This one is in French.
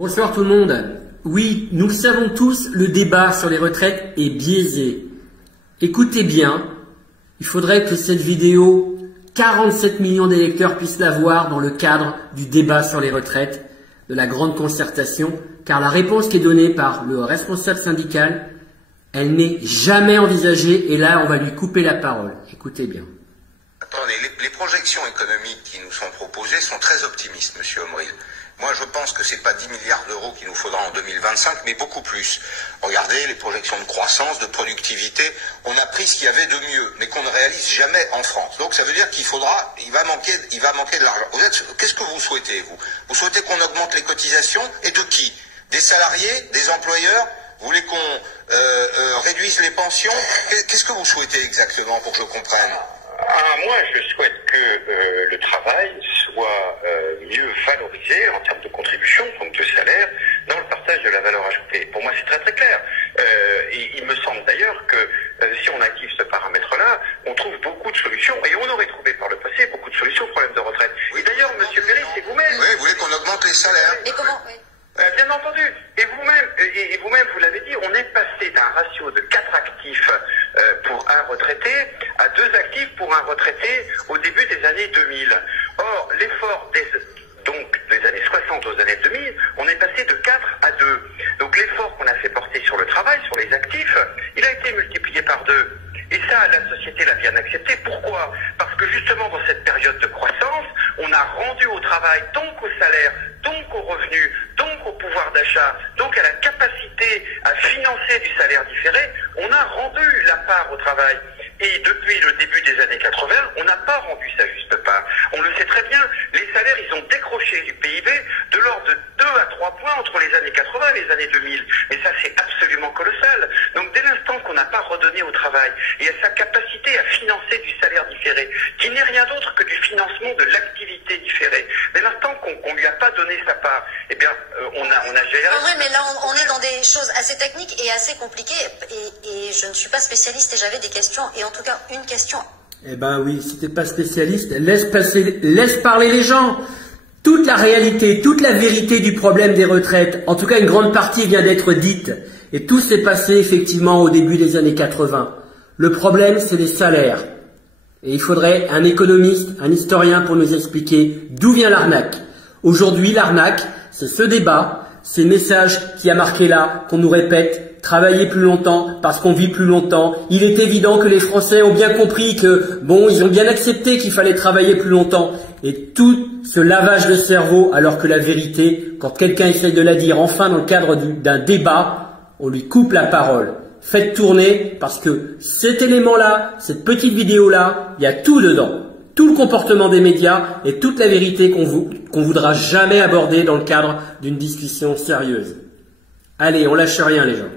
Bonsoir tout le monde. Oui, nous le savons tous, le débat sur les retraites est biaisé. Écoutez bien, il faudrait que cette vidéo, 47 millions d'électeurs puissent la voir dans le cadre du débat sur les retraites, de la grande concertation, car la réponse qui est donnée par le responsable syndical, elle n'est jamais envisagée et là on va lui couper la parole. Écoutez bien. Attendez, les projections économiques qui nous sont proposées sont très optimistes, Monsieur Omril. Moi, je pense que c'est pas 10 milliards d'euros qu'il nous faudra en 2025, mais beaucoup plus. Regardez les projections de croissance, de productivité. On a pris ce qu'il y avait de mieux, mais qu'on ne réalise jamais en France. Donc, ça veut dire qu'il va manquer de l'argent. Qu'est-ce que vous souhaitez, vous? Vous souhaitez qu'on augmente les cotisations? Et de qui? Des salariés? Des employeurs? Vous voulez qu'on réduise les pensions? Qu'est-ce que vous souhaitez exactement pour que je comprenne? Moi, je souhaite que le travail soit mieux valorisé en termes de contribution, donc de salaire, dans le partage de la valeur ajoutée. Pour moi, c'est très très clair. Et il me semble d'ailleurs que si on active ce paramètre-là, on trouve beaucoup de solutions, et on aurait trouvé par le passé beaucoup de solutions au problème de retraite. Oui, et d'ailleurs, Monsieur Perry, c'est vous-même. Oui, vous voulez qu'on augmente les salaires? Mais comment? Oui. Bien entendu. Et vous-même, vous l'avez dit, on est passé d'un ratio de 4 actifs pour un retraité à 2 actifs pour un retraité au début des années 2000. Or, l'effort des années 60 aux années 2000, on est passé de 4 à 2. Donc l'effort qu'on a fait porter sur le travail, sur les actifs, il a été multiplié par 2. Et ça, la société l'a bien accepté. Pourquoi? Parce que justement, dans cette période de croissance, on a rendu au travail, donc au salaire, donc aux revenus, donc au pouvoir d'achat, donc à la capacité à financer du salaire différé, on a rendu la part au travail. Et depuis le début des années 80, on n'a pas rendu sa juste part. On le sait très bien, les salaires, ils ont décroché du PIB de l'ordre de 2 à 3 points entre les années 80 et les années 2000. Et ça, c'est absolument colossal. Donc dès l'instant qu'on n'a pas redonné au travail et à sa capacité à financer du salaire différé, qui n'est rien d'autre que du financement de l'activité différée, dès l'instant qu'on lui a pas donné sa part, eh bien, on a géré... En vrai, mais là, on est dans des choses assez techniques et assez compliquées. Et je ne suis pas spécialiste et j'avais des questions. Et en tout cas, une question. Eh ben oui, si t'es pas spécialiste, laisse parler les gens. Toute la réalité, toute la vérité du problème des retraites, en tout cas une grande partie vient d'être dite. Et tout s'est passé effectivement au début des années 80. Le problème, c'est les salaires. Et il faudrait un économiste, un historien pour nous expliquer d'où vient l'arnaque. Aujourd'hui, l'arnaque, c'est ce débat, ces messages qui a marqué là, qu'on nous répète. Travailler plus longtemps parce qu'on vit plus longtemps. Il est évident que les Français ont bien compris que, bon, ils ont bien accepté qu'il fallait travailler plus longtemps. Et tout ce lavage de cerveau, alors que la vérité, quand quelqu'un essaie de la dire enfin dans le cadre d'un débat, on lui coupe la parole. Faites tourner parce que cet élément-là, cette petite vidéo-là, il y a tout dedans. Tout le comportement des médias et toute la vérité qu'on voudra jamais aborder dans le cadre d'une discussion sérieuse. Allez, on lâche rien les gens.